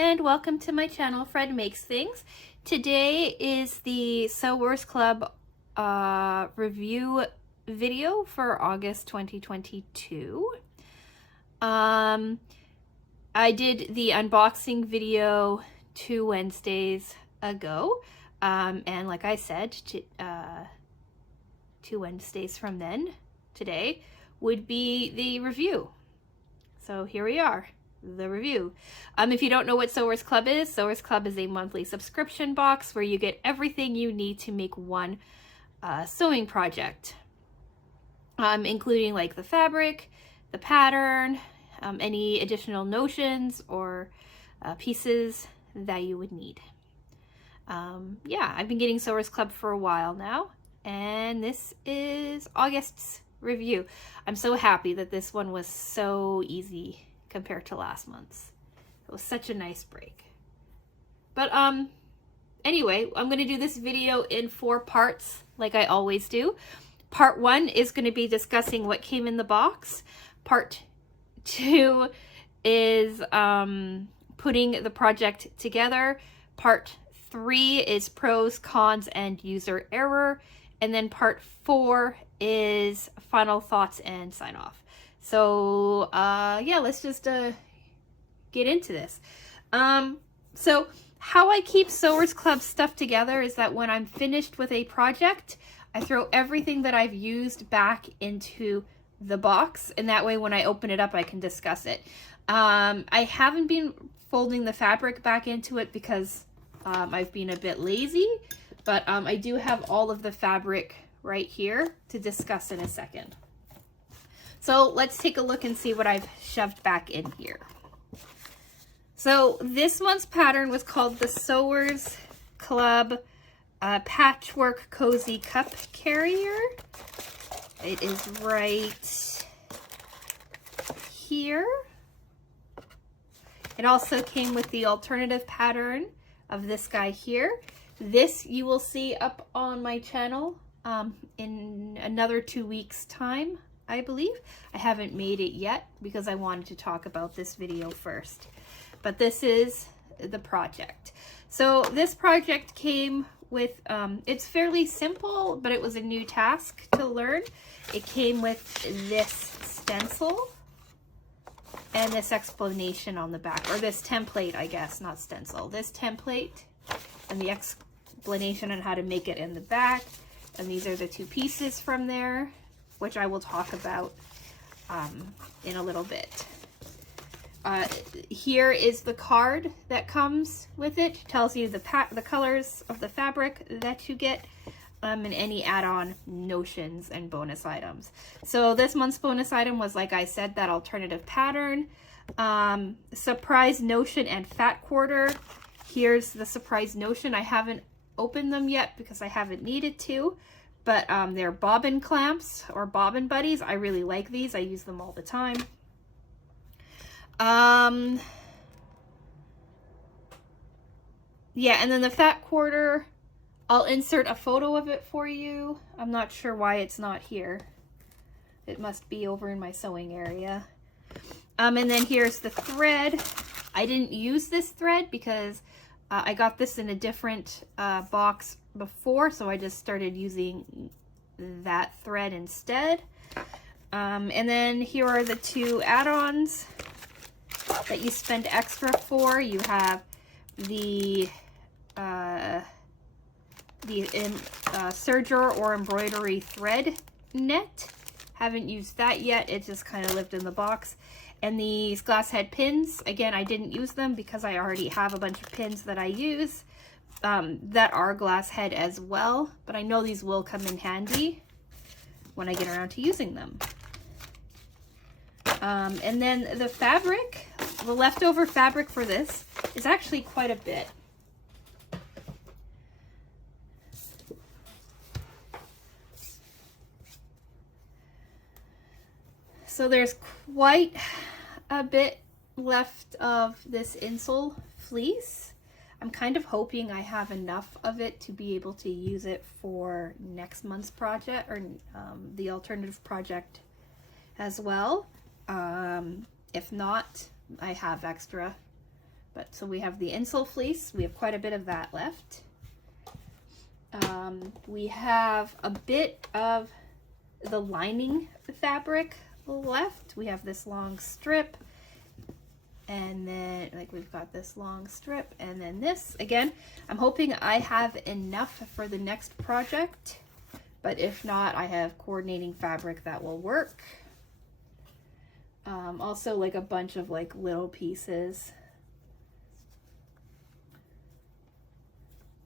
and welcome to my channel, Fred Makes Things. Today is the Sewers Club review video for August 2022. I did the unboxing video 2 Wednesdays ago, and like I said, 2 Wednesdays from then, today, would be the review. So here we are. The review. If you don't know what Sewers Club is a monthly subscription box where you get everything you need to make one sewing project, including like the fabric, the pattern, any additional notions or pieces that you would need. Yeah, I've been getting Sewers Club for a while now, and this is August's review. I'm so happy that this one was so easy compared to last month's. It was such a nice break. But anyway, I'm going to do this video in 4 parts like I always do. Part 1 is going to be discussing what came in the box. Part 2 is putting the project together. Part 3 is pros, cons, and user error. And then part 4 is final thoughts and sign off. So yeah, let's just get into this. So how I keep Sewers Club stuff together is that when I'm finished with a project, I throw everything that I've used back into the box, and that way when I open it up I can discuss it. I haven't been folding the fabric back into it because I've been a bit lazy, but I do have all of the fabric right here to discuss in a second. So let's take a look and see what I've shoved back in here. So this month's pattern was called the Sewers Club Patchwork Cozy Cup Carrier. It is right here. It also came with the alternative pattern of this guy here. This you will see up on my channel in another 2 weeks' time, I believe. I haven't made it yet because I wanted to talk about this video first. But this is the project. So this project came with, it's fairly simple, but it was a new task to learn. It came with this stencil and this explanation on the back, or this template, I guess, not stencil. This template and the explanation on how to make it in the back. And these are the 2 pieces from there, which I will talk about in a little bit. Here is the card that comes with it. It tells you the colors of the fabric that you get, and any add-on notions and bonus items. So this month's bonus item was, like I said, that alternative pattern, surprise notion and fat quarter. Here's the surprise notion. I haven't opened them yet because I haven't needed to. But they're bobbin clamps or bobbin buddies. I really like these. I use them all the time. Yeah, and then the fat quarter, I'll insert a photo of it for you. I'm not sure why it's not here. It must be over in my sewing area. And then here's the thread. I didn't use this thread because I got this in a different box before, so I just started using that thread instead. And then here are the 2 add-ons that you spend extra for. You have the serger or embroidery thread net. Haven't used that yet. It just kind of lived in the box. And these glass head pins, again, I didn't use them because I already have a bunch of pins that I use that are glass head as well, but I know these will come in handy when I get around to using them. And then the fabric, the leftover fabric for this is actually quite a bit. So there's quite a bit left of this insole fleece. I'm kind of hoping I have enough of it to be able to use it for next month's project, or the alternative project as well. If not, I have extra, But so we have the insole fleece. We have quite a bit of that left. We have a bit of the lining fabric left. We have this long strip, and then like we've got this long strip, and then this again. I'm hoping I have enough for the next project, but if not, I have coordinating fabric that will work. Also like a bunch of like little pieces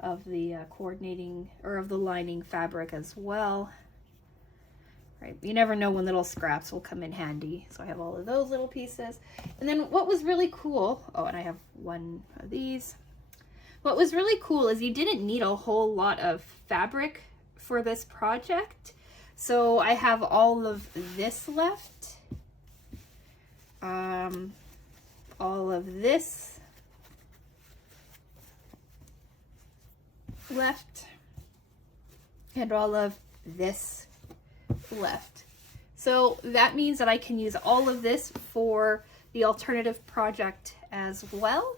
of the coordinating or of the lining fabric as well. Right, you never know when little scraps will come in handy. So I have all of those little pieces. And then what was really cool, oh, and I have one of these. What was really cool is you didn't need a whole lot of fabric for this project. So I have all of this left. All of this left, and all of this left. So that means that I can use all of this for the alternative project as well.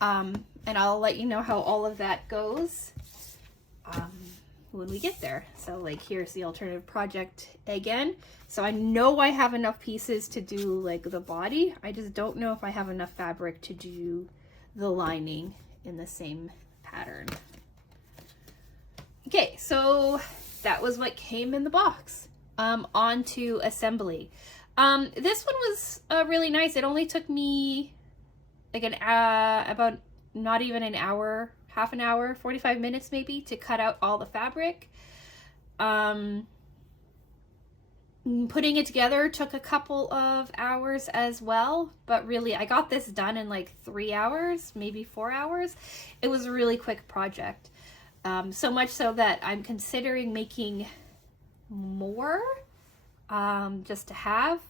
And I'll let you know how all of that goes when we get there. So like here's the alternative project again. So I know I have enough pieces to do like the body. I just don't know if I have enough fabric to do the lining in the same pattern. Okay, so that was what came in the box. On to assembly. This one was really nice. It only took me like about not even an hour, half an hour, 45 minutes maybe to cut out all the fabric. Putting it together took a couple of hours as well, but really I got this done in like 3 hours, maybe 4 hours. It was a really quick project. So much so that I'm considering making more just to have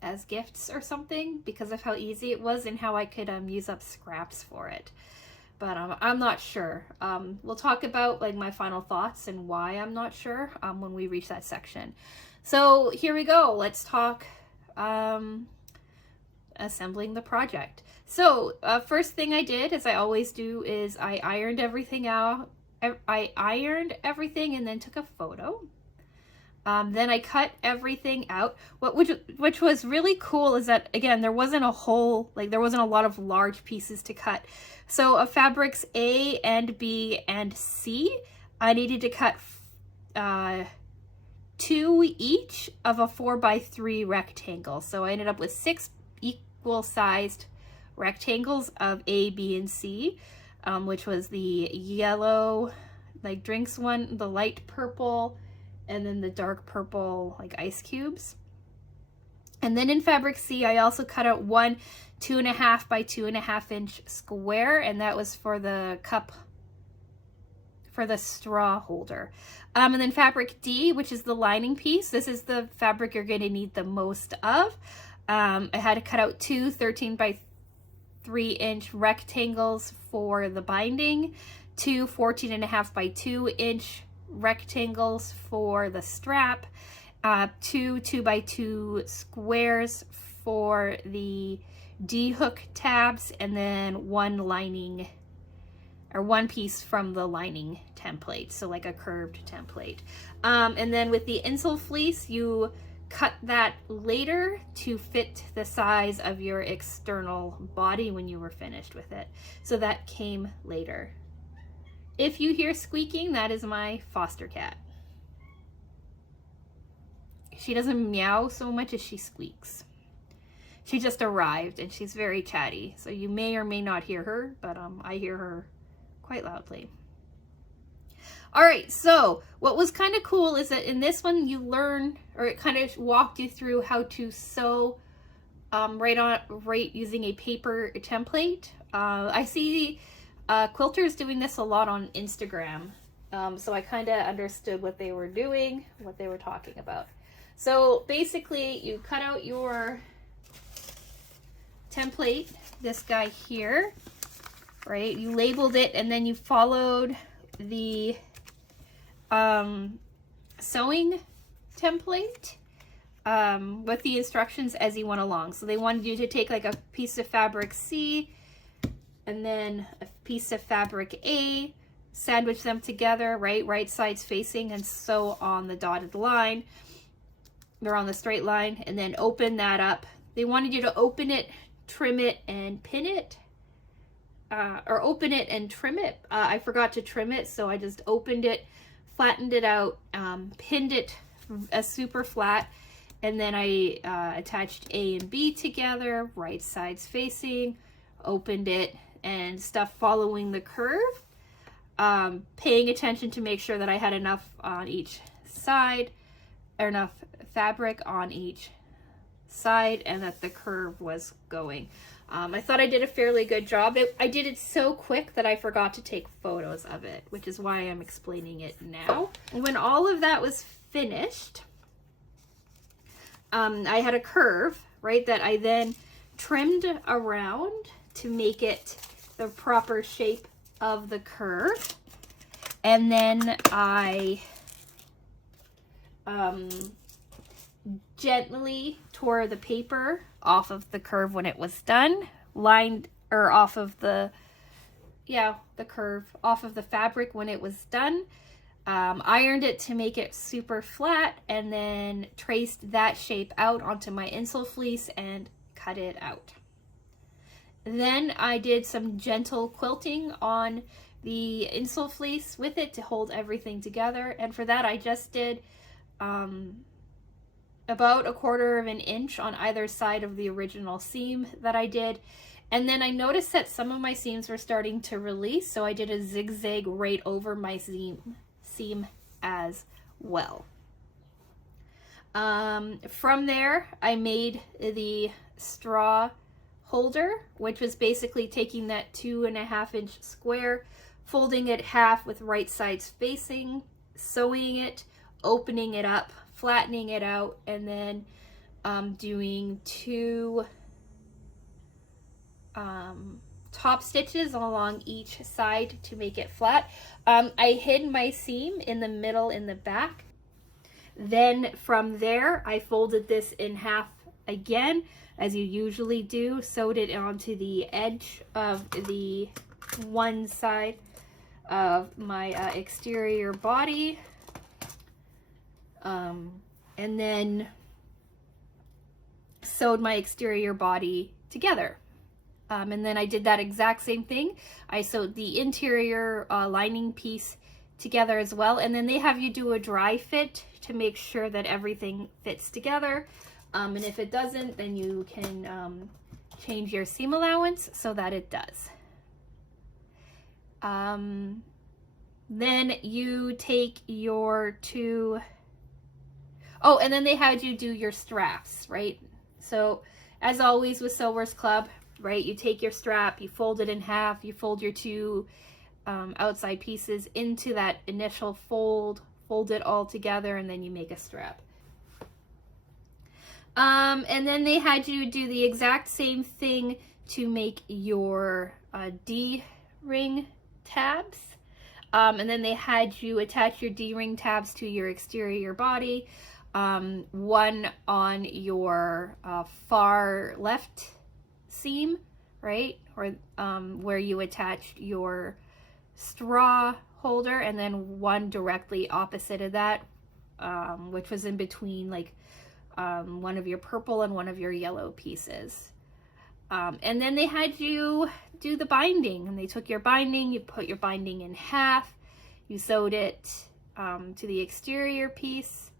as gifts or something because of how easy it was and how I could use up scraps for it. But I'm not sure. We'll talk about like my final thoughts and why I'm not sure when we reach that section. So here we go. Let's talk assembling the project. So first thing I did, as I always do, is I ironed everything out. I ironed everything and then took a photo. Then I cut everything out. Which was really cool is that, again, there wasn't a lot of large pieces to cut. So of fabrics A and B and C, I needed to cut 2 each of a 4x3 rectangle. So I ended up with 6 equal sized rectangles of A, B, and C, which was the yellow, like drinks one, the light purple, and then the dark purple, like ice cubes. And then in fabric C, I also cut out one 2.5 by 2.5 inch square, and that was for the cup, for the straw holder. And then fabric D, which is the lining piece. This is the fabric you're going to need the most of. I had to cut out 2 13 by 3 inch rectangles for the binding, 2 14.5 by 2 inch rectangles for the strap, 2 2 by 2 squares for the D-hook tabs, and then one lining or one piece from the lining template, so like a curved template. And then with the insole fleece, you cut that later to fit the size of your external body when you were finished with it. So that came later. If you hear squeaking, that is my foster cat. She doesn't meow so much as she squeaks. She just arrived and she's very chatty, so you may or may not hear her, but I hear her quite loudly. All right, so what was kind of cool is that in this one you learn, or it kind of walked you through how to sew right using a paper template. I see quilters doing this a lot on Instagram, so I kind of understood what they were doing, what they were talking about. So basically you cut out your template, this guy here, right? You labeled it and then you followed the sewing template. with the instructions as you went along. So they wanted you to take like a piece of fabric C and then a piece of fabric A, sandwich them together, right sides facing, and sew on the dotted line. They're on the straight line, and then open that up. They wanted you to open it, trim it, and pin it. Or open it and trim it. I forgot to trim it, so I just opened it, flattened it out, pinned it super flat, and then I attached A and B together, right sides facing, opened it, and stuff following the curve, paying attention to make sure that I had enough on each side, or enough fabric on each side, and that the curve was going. I thought I did a fairly good job. I did it so quick that I forgot to take photos of it, which is why I'm explaining it now. When all of that was finished, I had a curve, right, that I then trimmed around to make it the proper shape of the curve. And then I gently tore the paper off of the curve when it was done, off of the curve, off of the fabric when it was done, ironed it to make it super flat, and then traced that shape out onto my insole fleece and cut it out. Then I did some gentle quilting on the insole fleece with it to hold everything together, and for that I just did about 1/4 of an inch on either side of the original seam that I did. And then I noticed that some of my seams were starting to release, so I did a zigzag right over my seam as well. From there, I made the straw holder, which was basically taking that 2.5 inch square, folding it half with right sides facing, sewing it, opening it up, flattening it out, and then doing 2 top stitches along each side to make it flat. I hid my seam in the middle in the back. Then from there, I folded this in half again, as you usually do, sewed it onto the edge of the one side of my exterior body. And then sewed my exterior body together. And then I did that exact same thing. I sewed the interior lining piece together as well. And then they have you do a dry fit to make sure that everything fits together. And if it doesn't, then you can change your seam allowance so that it does. Then you take your and then they had you do your straps, right? So as always with Sewers Club, right, you take your strap, you fold it in half, you fold your 2 outside pieces into that initial fold it all together, and then you make a strap. And then they had you do the exact same thing to make your D-ring tabs. And then they had you attach your D-ring tabs to your exterior body. One on your far left seam, right, or where you attached your straw holder, and then one directly opposite of that, which was in between, like one of your purple and one of your yellow pieces. And then they had you do the binding, and they took your binding, you put your binding in half, you sewed it to the exterior piece,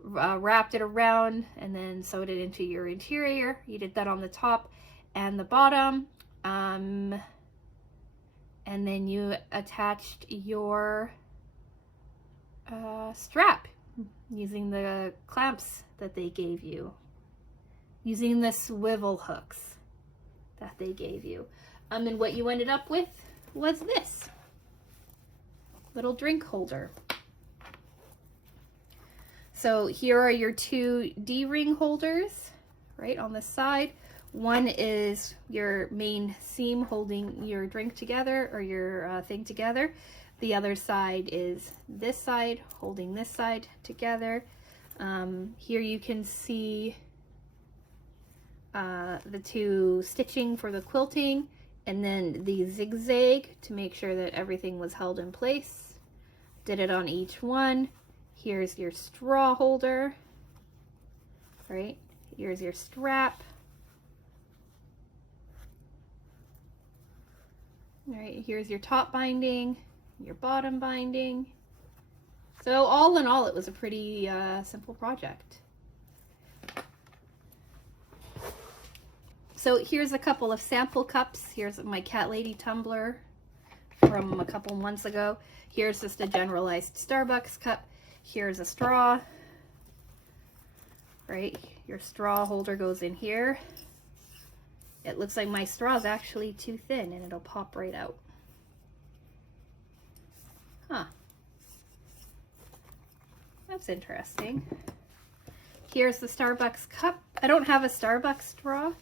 wrapped it around, and then sewed it into your interior. You did that on the top and the bottom, and then you attached your strap using the clamps that they gave you, using the swivel hooks that they gave you. And what you ended up with was this little drink holder. So here are your 2 D-ring holders, right, on the side. One is your main seam holding your drink together, or your thing together. The other side is this side holding this side together. Here you can see the two stitching for the quilting, and then the zigzag to make sure that everything was held in place. Did it on each one. Here's your straw holder, right? Here's your strap. All right, here's your top binding, your bottom binding. So all in all, it was a pretty simple project. So here's a couple of sample cups. Here's my Cat Lady tumbler from a couple months ago. Here's just a generalized Starbucks cup. Here's a straw, right? Your straw holder goes in here. It looks like my straw is actually too thin and it'll pop right out. Huh. That's interesting. Here's the Starbucks cup. I don't have a Starbucks straw,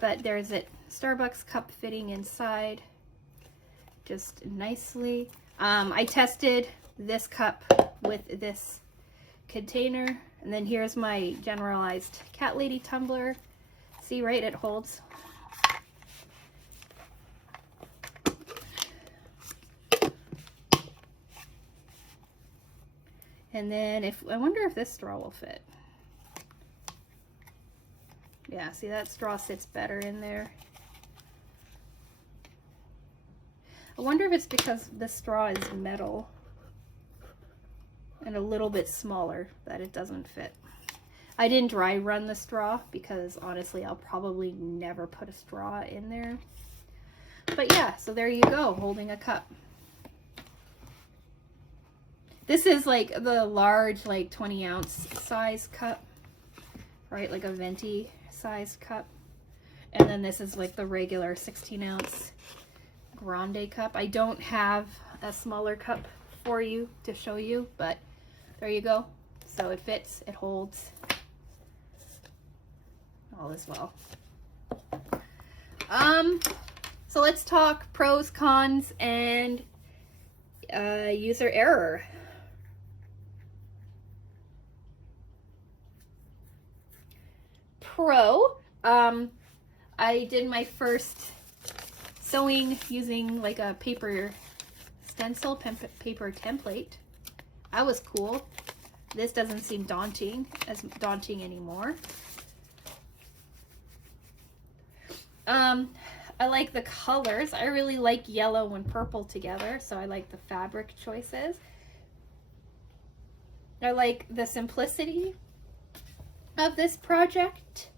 but there's a Starbucks cup fitting inside just nicely. I tested this cup with this container, and then here's my generalized Cat Lady tumbler. See, right, it holds. And then I wonder if this straw will fit. Yeah, see, that straw sits better in there. I wonder if it's because the straw is metal and a little bit smaller that it doesn't fit. I didn't dry run the straw because honestly, I'll probably never put a straw in there. But yeah, so there you go, holding a cup. This is like the large, like 20-ounce size cup, right? Like a venti size cup. And then this is like the regular 16-ounce grande cup. I don't have a smaller cup for you to show you, but there you go. So it fits, it holds, all is well. So let's talk pros, cons, and user error. Pro, I did my first sewing using like a paper stencil, paper template. That was cool. This doesn't seem as daunting anymore. I like the colors. I really like yellow and purple together, so I like the fabric choices. I like the simplicity of this project.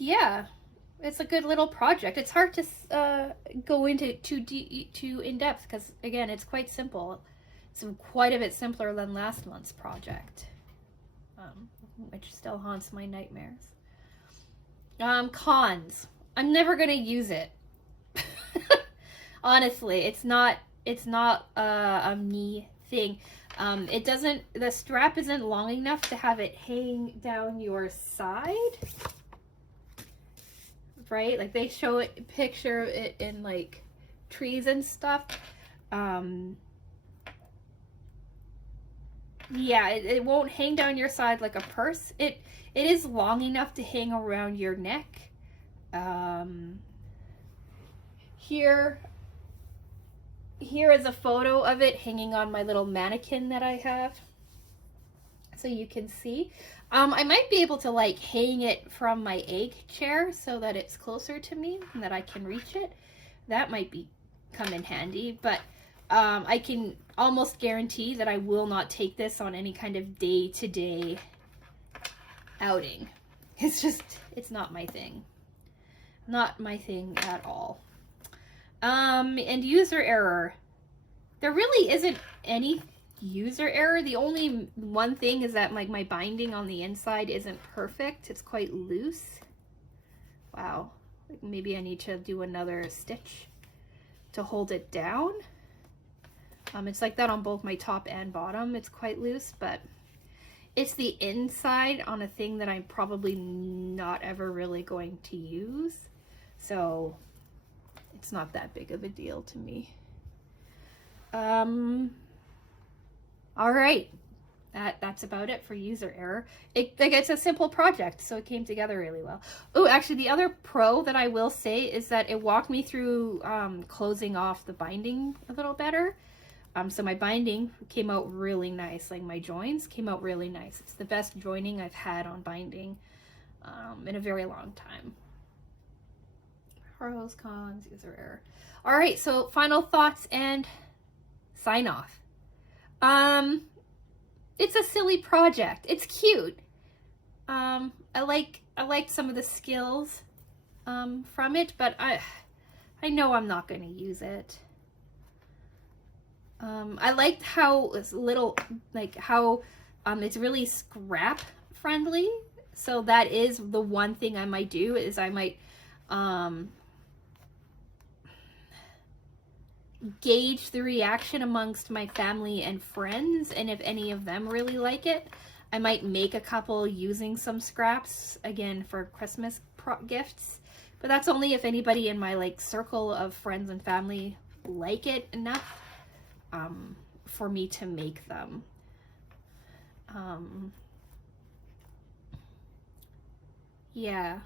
Yeah, it's a good little project. It's hard to go into too in depth because again, it's quite simple. It's quite a bit simpler than last month's project, which still haunts my nightmares. Cons. I'm never gonna use it. Honestly, it's not a me thing. The strap isn't long enough to have it hang down your side. Right? Like they show it, picture it in like trees and stuff. Yeah, it won't hang down your side like a purse. It is long enough to hang around your neck. Here is a photo of it hanging on my little mannequin that I have, so you can see. I might be able to like hang it from my egg chair so that it's closer to me and that I can reach it. That might come in handy, but I can almost guarantee that I will not take this on any kind of day-to-day outing. It's not my thing. Not my thing at all. And user error. There really isn't any user error. The only one thing is that like my binding on the inside isn't perfect. It's quite loose. Wow. Like maybe I need to do another stitch to hold it down. It's like that on both my top and bottom. It's quite loose, but it's the inside on a thing that I'm probably not ever really going to use. So it's not that big of a deal to me. All right. That's about it for user error. It's a simple project, so it came together really well. Oh, actually, the other pro that I will say is that it walked me through closing off the binding a little better. So my binding came out really nice. Like my joins came out really nice. It's the best joining I've had on binding in a very long time. Pros, cons, user error. All right, so final thoughts and sign off. It's a silly project. It's cute. I liked some of the skills from it, but I know I'm not going to use it. I liked how it's little, like how it's really scrap friendly. So that is the one thing I might do, is I might gauge the reaction amongst my family and friends, and if any of them really like it, I might make a couple using some scraps again for Christmas gifts. But that's only if anybody in my like circle of friends and family like it enough for me to make them. Yeah,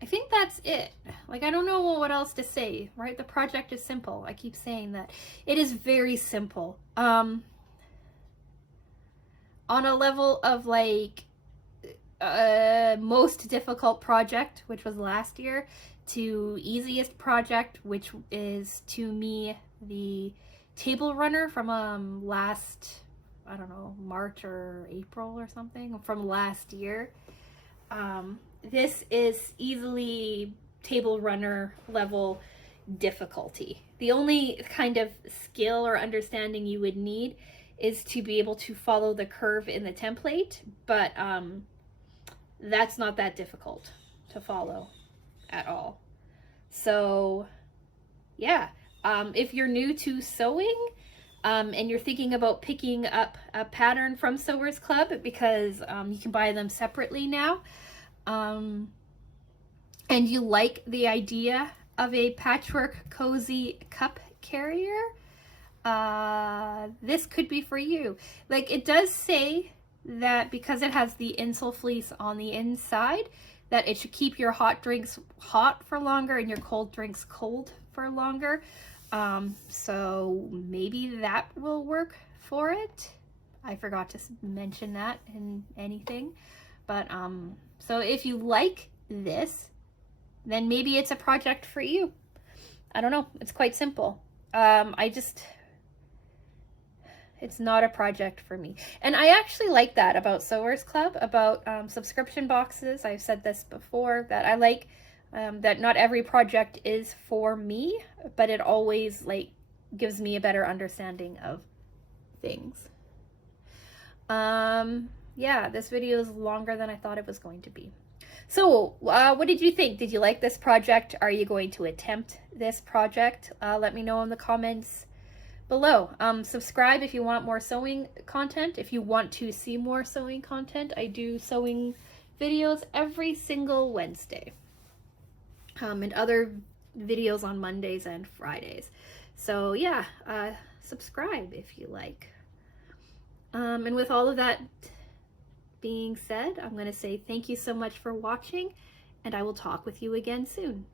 I think that's it. Like, I don't know what else to say, right? The project is simple. I keep saying that. It is very simple. On a level of like most difficult project, which was last year, to easiest project, which is to me the table runner from last, I don't know, March or April or something from last year. This is easily table runner level difficulty. The only kind of skill or understanding you would need is to be able to follow the curve in the template, but that's not that difficult to follow at all. So yeah, if you're new to sewing and you're thinking about picking up a pattern from Sewers Club, because you can buy them separately now, and you like the idea of a patchwork cozy cup carrier, this could be for you. Like, it does say that because it has the Insul fleece on the inside, that it should keep your hot drinks hot for longer and your cold drinks cold for longer. So maybe that will work for it. I forgot to mention that in anything. But so if you like this, then maybe it's a project for you. I don't know. It's quite simple. It's not a project for me. And I actually like that about Sewers Club, about subscription boxes. I've said this before, that I like that not every project is for me, but it always like gives me a better understanding of things. Yeah, this video is longer than I thought it was going to be. So what did you think? Did you like this project? Are you going to attempt this project? Let me know in the comments below. Subscribe if you want more sewing content. If you want to see more sewing content, I do sewing videos every single Wednesday, and other videos on Mondays and Fridays. So yeah, subscribe if you like. And with all of that being said, I'm going to say thank you so much for watching, and I will talk with you again soon.